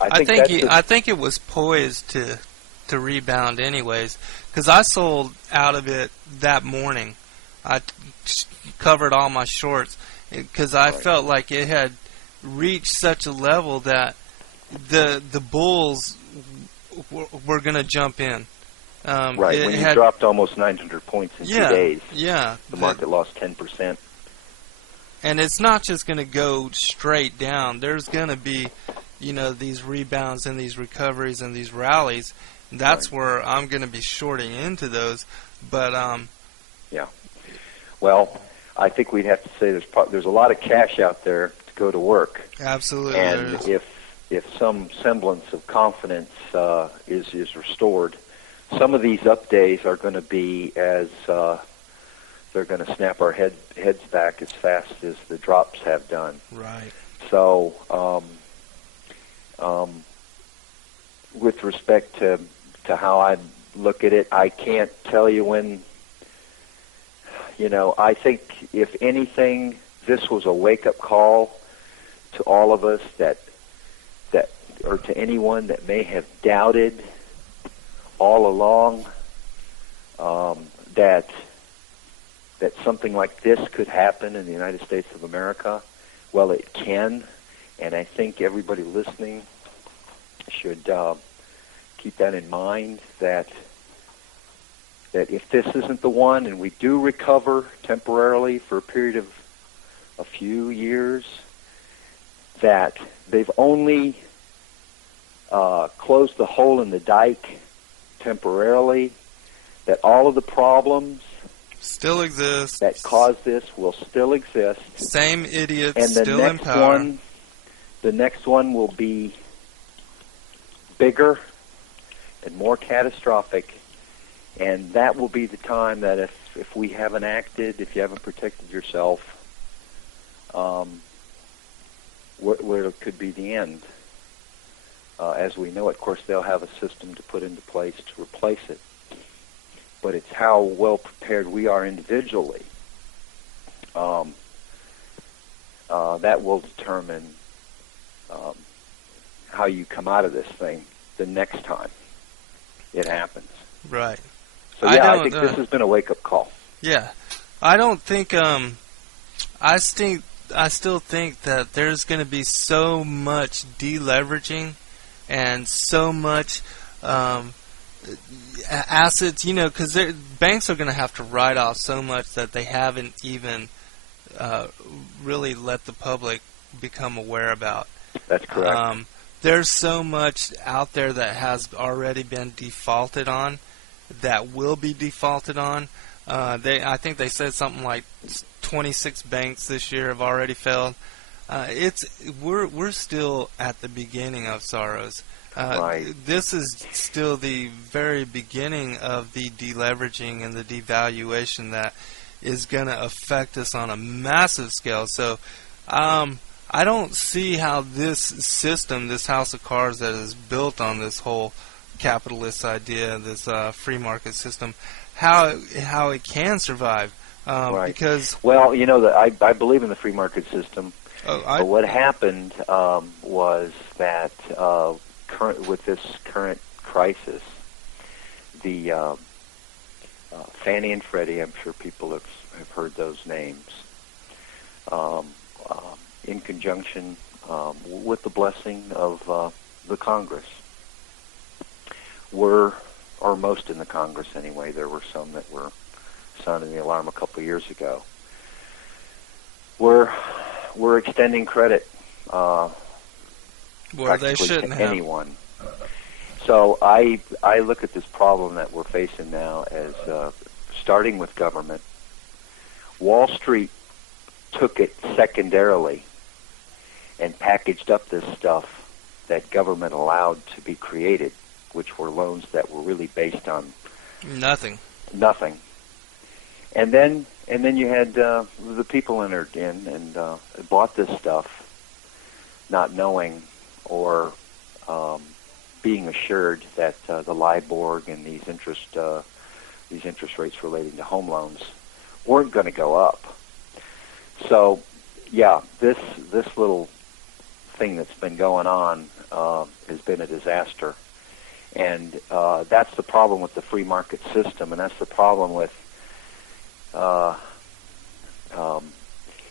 I think it was poised to rebound anyways, because I sold out of it that morning. I covered all my shorts because I felt like it had reached such a level that the bulls were going to jump in. Right, when you dropped almost 900 points in 2 days, the market lost 10%. And it's not just going to go straight down. There's going to be, these rebounds and these recoveries and these rallies. That's where I'm going to be shorting into those. But yeah. Well, I think we'd have to say there's a lot of cash out there to go to work. Absolutely. And if some semblance of confidence is restored, some of these up days are going to be as they're going to snap our heads back as fast as the drops have done. Right. So, with respect to how I look at it, I can't tell you when. I think if anything, this was a wake-up call to all of us that or to anyone that may have doubted all along that something like this could happen in the United States of America. Well, it can, and I think everybody listening should keep that in mind, that if this isn't the one and we do recover temporarily for a period of a few years, that they've only closed the hole in the dike temporarily, that all of the problems still exist that caused this will still exist. Same idiots and the still next in power. The next one will be bigger and more catastrophic, and that will be the time that if we haven't acted, if you haven't protected yourself, where it could be the end. As we know it, of course, they'll have a system to put into place to replace it. But it's how well prepared we are individually that will determine how you come out of this thing the next time it happens. Right. So I think this has been a wake-up call. Yeah. I don't think I still think that there's going to be so much deleveraging and so much assets, because banks are going to have to write off so much that they haven't even really let the public become aware about. That's correct. There's so much out there that has already been defaulted on, that will be defaulted on. I think they said something like 26 banks this year have already failed. We're still at the beginning of sorrows. Right. This is still the very beginning of the deleveraging and the devaluation that is going to affect us on a massive scale. So I don't see how this system, this house of cards that is built on this whole capitalist idea, this free market system, how it can survive. Right. Because I believe in the free market system. But what happened was that with this current crisis, the Fannie and Freddie, I'm sure people have heard those names, in conjunction with the blessing of the Congress, or most in the Congress anyway. There were some that were sounding the alarm a couple of years ago. We're extending credit where they shouldn't have. Anyone. So I look at this problem that we're facing now as starting with government. Wall Street took it secondarily and packaged up this stuff that government allowed to be created, which were loans that were really based on nothing. And then you had the people entered in and bought this stuff, not knowing or being assured that the LIBOR and these interest rates relating to home loans weren't going to go up. So, yeah, this little thing that's been going on has been a disaster. And that's the problem with the free market system, and that's the problem with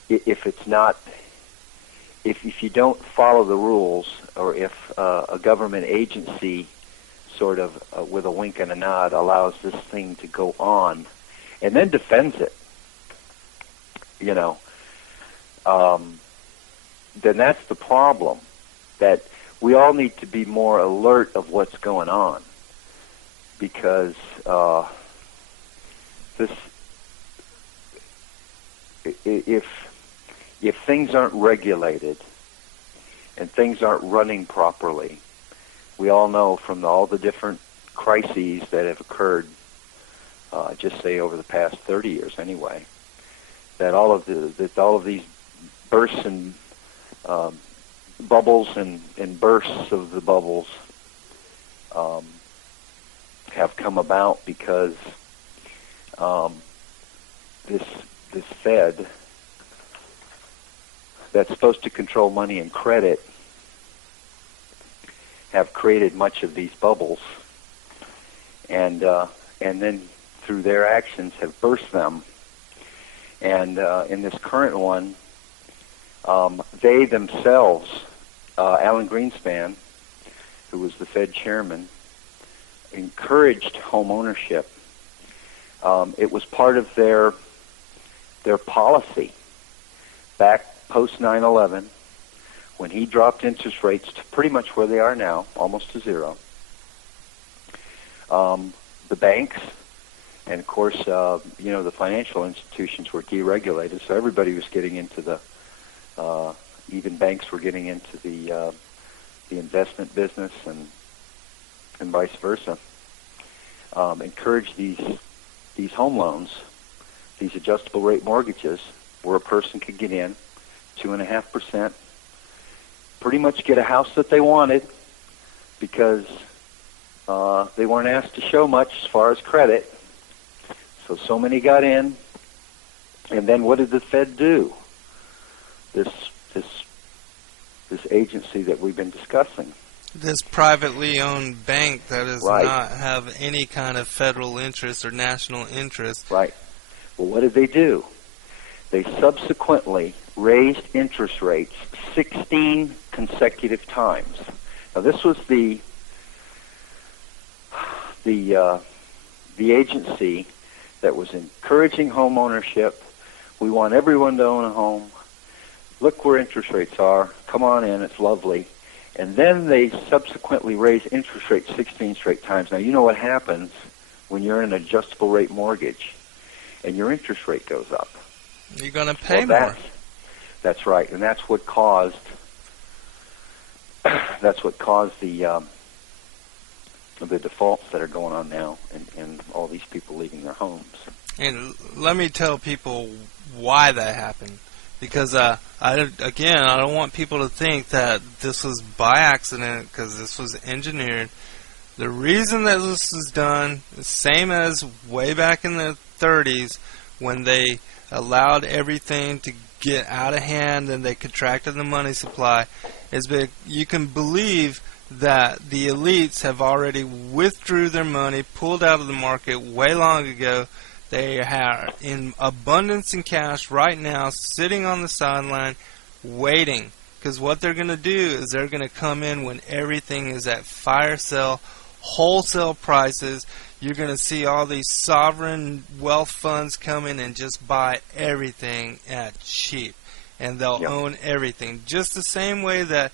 if it's not, if you don't follow the rules, or if a government agency sort of with a wink and a nod allows this thing to go on and then defends it, you know, then that's the problem. That we all need to be more alert of what's going on, because if things aren't regulated and things aren't running properly, we all know from all the different crises that have occurred, just say over the past 30 years anyway, that all of these bursts and bubbles and bursts of the bubbles have come about because this Fed that's supposed to control money and credit have created much of these bubbles, and then through their actions have burst them. And in this current one, they themselves, Alan Greenspan, who was the Fed chairman, encouraged home ownership. It was part of their policy back post 9/11, when he dropped interest rates to pretty much where they are now, almost to zero. The banks, and of course, the financial institutions were deregulated, so everybody was getting into even banks were getting into the investment business, and vice versa. Encouraged these home loans, these adjustable rate mortgages, where a person could get in 2.5%, pretty much get a house that they wanted, because they weren't asked to show much as far as credit. So many got in, and then what did the Fed do? This agency that we've been discussing. This privately owned bank that does Right. not have any kind of federal interest or national interest. Right. Well, what did they do? They subsequently raised interest rates 16 consecutive times. Now, this was the agency that was encouraging home ownership. We want everyone to own a home. Look where interest rates are. Come on in. It's lovely. And then they subsequently raised interest rates 16 straight times. Now, you know what happens when you're in an adjustable rate mortgage and your interest rate goes up. You're going to pay more. That's right, and that's what caused the defaults that are going on now, and all these people leaving their homes. And let me tell people why that happened, because I don't want people to think that this was by accident, because this was engineered. The reason that this was done, the same as way back in the 30s, when they allowed everything to get out of hand and they contracted the money supply, is that you can believe that the elites have already withdrew their money, pulled out of the market way long ago. They are in abundance in cash right now, sitting on the sideline, waiting. Because what they're going to do is they're going to come in when everything is at fire sale, wholesale prices. You're going to see all these sovereign wealth funds come in and just buy everything at cheap. And they'll own everything. Just the same way that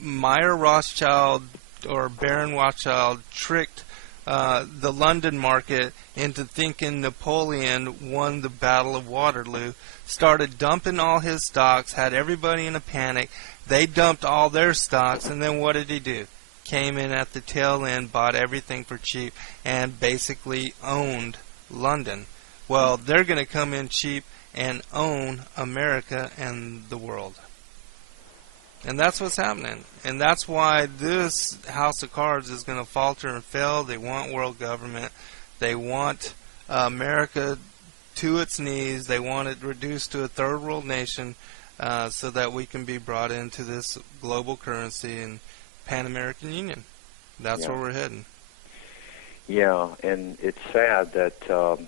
Meyer Rothschild or Baron Rothschild tricked the London market into thinking Napoleon won the Battle of Waterloo, started dumping all his stocks, had everybody in a panic. They dumped all their stocks, and then what did he do? Came in at the tail end, bought everything for cheap, and basically owned London. Well, they're going to come in cheap and own America and the world. And that's what's happening. And that's why this House of Cards is going to falter and fail. They want world government. They want America to its knees. They want it reduced to a third world nation. so that we can be brought into this global currency and Pan-American Union. That's where we're heading. Yeah, and it's sad that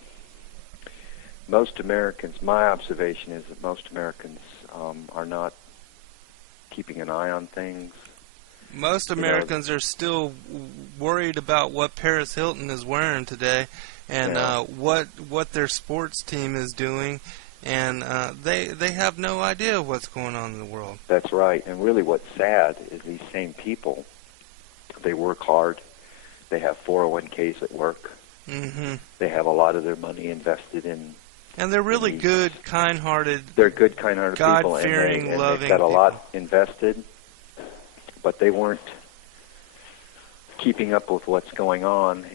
most Americans, my observation is that most Americans are not keeping an eye on things. Most Americans are still worried about what Paris Hilton is wearing today and what their sports team is doing, and they have no idea what's going on in the world. That's right, and really what's sad is these same people, they work hard, they have 401ks at work, they have a lot of their money invested in. And they're really good, kind-hearted, they're good, kind-hearted people, God-fearing, loving they've got a lot invested, but they weren't keeping up with what's going on.